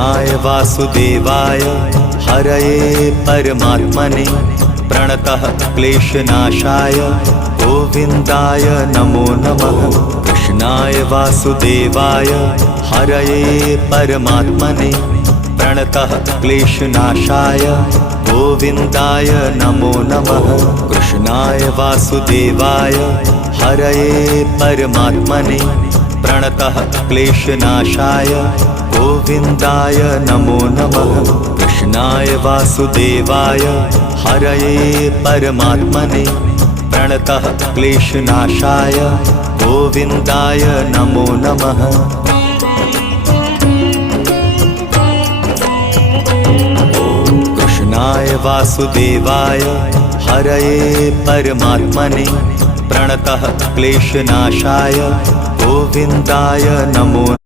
कृष्णाय वासुदेवाय हरये परमात्मने प्रणतः क्लेशनाशाय गोविन्दाय नमो नमः। कृष्णाय वासुदेवाय हरये परमात्मने प्रणतः क्लेशनाशाय गोविन्दाय नमो नमः। कृष्णाय वासुदेवाय हरये परमात्मने प्रणतः क्लेशनाशाय गोविन्दाय नमो नमः। कृष्णाय वासुदेवाय हरये परमात्मने प्रणतः क्लेशनाशाय गोविन्दाय नमो नमः। कृष्णाय वासुदेवाय हरये परमात्मने प्रणतः क्लेशनाशाय गोविन्दाय नमो